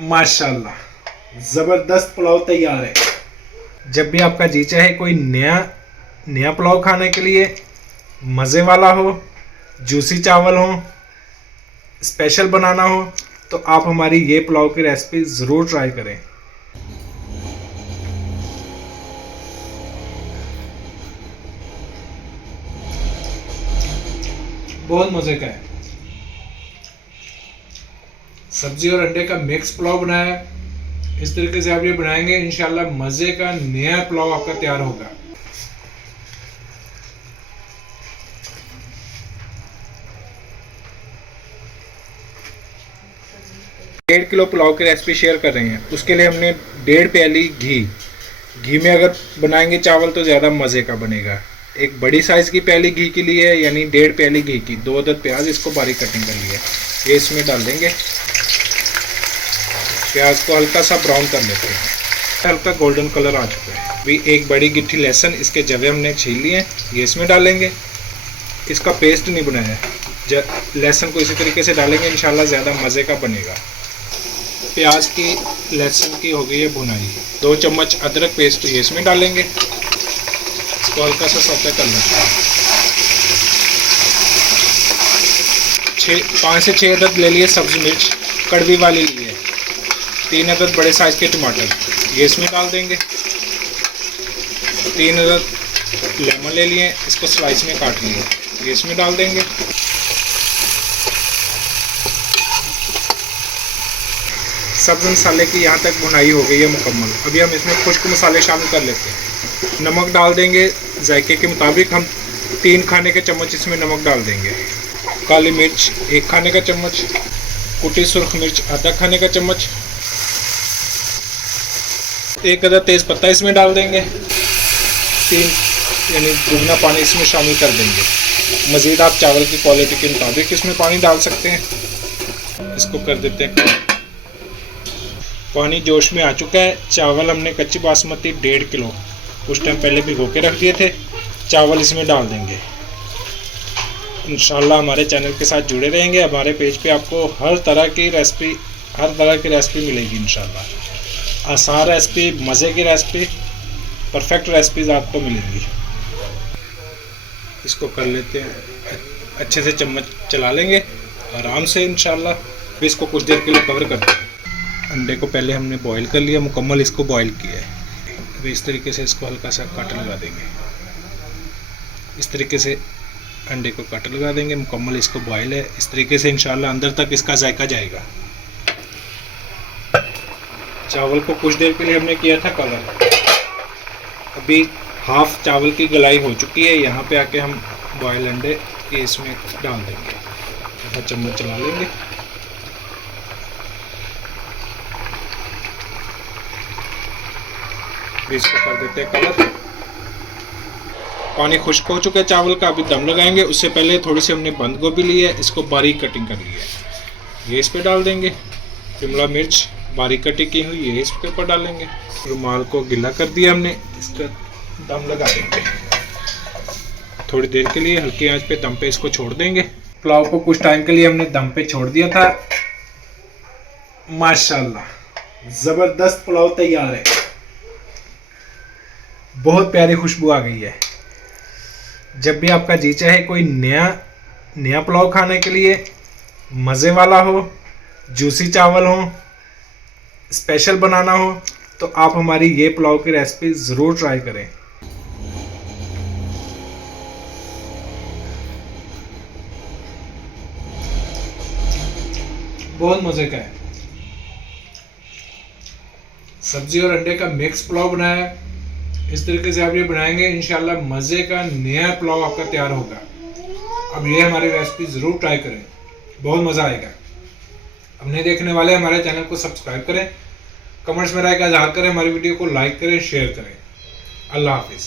माशाल्लाह ज़बरदस्त पुलाव तैयार है। जब भी आपका जी चाहे कोई नया पुलाव खाने के लिए, मज़े वाला हो, जूसी चावल हो, स्पेशल बनाना हो, तो आप हमारी ये पुलाव की रेसिपी ज़रूर ट्राई करें। बहुत मज़े का है। सब्जी और अंडे का मिक्स पुलाव बनाया है। इस तरीके से आप ये बनाएंगे, इंशाल्लाह मज़े का नया पुलाव आपका तैयार होगा। डेढ़ किलो पुलाव की रेसिपी शेयर कर रहे हैं। उसके लिए हमने 1.5 प्याली घी में अगर बनाएंगे चावल तो ज़्यादा मज़े का बनेगा। एक बड़ी साइज़ की प्याली घी के लिए यानी 1.5 प्याली घी की 2 अदद प्याज, इसको बारीक कटिंग कर लिया, ये इसमें डाल देंगे। प्याज को हल्का सा ब्राउन कर लेते हैं, हल्का गोल्डन कलर आ चुका है। अभी एक बड़ी गिट्ठी लहसुन, इसके जवे हमने छील लिए, ये इसमें डालेंगे। इसका पेस्ट नहीं बनाया है, लहसुन को इसी तरीके से डालेंगे, इंशाल्लाह ज़्यादा मज़े का बनेगा। प्याज की लहसुन की हो गई है भुनाई। 2 चम्मच अदरक पेस्ट ये इसमें डालेंगे, इसको हल्का सा सौते कर लेते हैं। 5 से 6 अदद ले लिए सब्ज़ी मिर्च, कड़वी वाली ली है। 3 अदद बड़े साइज़ के टमाटर ये इसमें डाल देंगे। 3 अदद लेमन ले लिए, इसको स्लाइस में काट लिए, ये इसमें डाल देंगे। सब्ज़ मसाले की यहाँ तक भुनाई हो गई है मुकम्मल। अभी हम इसमें खुश्क मसाले शामिल कर लेते हैं। नमक डाल देंगे जायके के मुताबिक, हम 3 खाने के चम्मच इसमें नमक डाल देंगे। काली मिर्च 1 खाने का चम्मच, कुटी सुर्ख मिर्च आधा खाने का चम्मच, 1 अदद तेज़ पत्ता इसमें डाल देंगे। 3 यानी दुगना पानी इसमें शामिल कर देंगे। मज़ीद आप चावल की क्वालिटी के मुताबिक इसमें पानी डाल सकते हैं। इसको कर देते हैं। पानी जोश में आ चुका है। चावल हमने कच्ची बासमती 1.5 किलो कुछ टाइम पहले भिगो के रख दिए थे, चावल इसमें डाल देंगे। इंशाल्लाह हमारे चैनल के साथ जुड़े रहेंगे। हमारे पेज पे आपको हर तरह की रेसिपी मिलेगी इंशाल्लाह। आसान रेसिपी, मज़े की रेसिपी, परफेक्ट रेसिपीज़ आपको मिलेंगी। इसको कर लेते हैं, अच्छे से चम्मच चला लेंगे आराम से इंशाल्लाह। फिर इसको कुछ देर के लिए कवर कर देंगे। अंडे को पहले हमने बॉईल कर लिया, मुकम्मल इसको बॉईल किया है। अभी इस तरीके से इसको हल्का सा कट लगा देंगे। इस तरीके से अंडे को कट लगा देंगे, मुकम्मल इसको बॉईल है। इस तरीके से इंशाल्लाह अंदर तक इसका जायका जाएगा। चावल को कुछ देर के लिए हमने किया था कलर। अभी हाफ चावल की गलाई हो चुकी है। यहाँ पे आके हम बॉयल अंडे ये इसमें डाल देंगे, आधा चम्मच चला लेंगे। इसको कर देते हैं कलर। पानी खुश्क हो चुका है चावल का, अभी दम लगाएंगे। उससे पहले थोड़ी सी हमने बंद गोभी ली है, इसको बारीक कटिंग कर ली है, ये इस पे डाल देंगे। शिमला मिर्च बारीक कटिंग की हुई ये इसके ऊपर डालेंगे। रुमाल को गिला कर दिया हमने, इसका दम लगा देंगे। थोड़ी देर के लिए हल्की आंच पे दम पे इसको छोड़ देंगे। पुलाव को कुछ टाइम के लिए हमने दम पे छोड़ दिया था। माशाल्लाह ज़बरदस्त पुलाव तैयार है। बहुत प्यारी खुशबू आ गई है। जब भी आपका जी चाहे कोई नया पुलाव खाने के लिए, मज़े वाला हो, जूसी चावल हो, स्पेशल बनाना हो, तो आप हमारी ये पुलाव की रेसिपी ज़रूर ट्राई करें। बहुत मज़े का है। सब्जी और अंडे का मिक्स पुलाव बनाया है। इस तरीके से आप ये बनाएंगे, इंशाल्लाह मज़े का नया पुलाव आपका तैयार होगा। अब ये हमारी रेसिपी ज़रूर ट्राई करें, बहुत मज़ा आएगा। अब नए देखने वाले हमारे चैनल को सब्सक्राइब करें, कमेंट्स में राय का इज़हार करें, हमारी वीडियो को लाइक करें, शेयर करें। अल्लाह हाफिज़।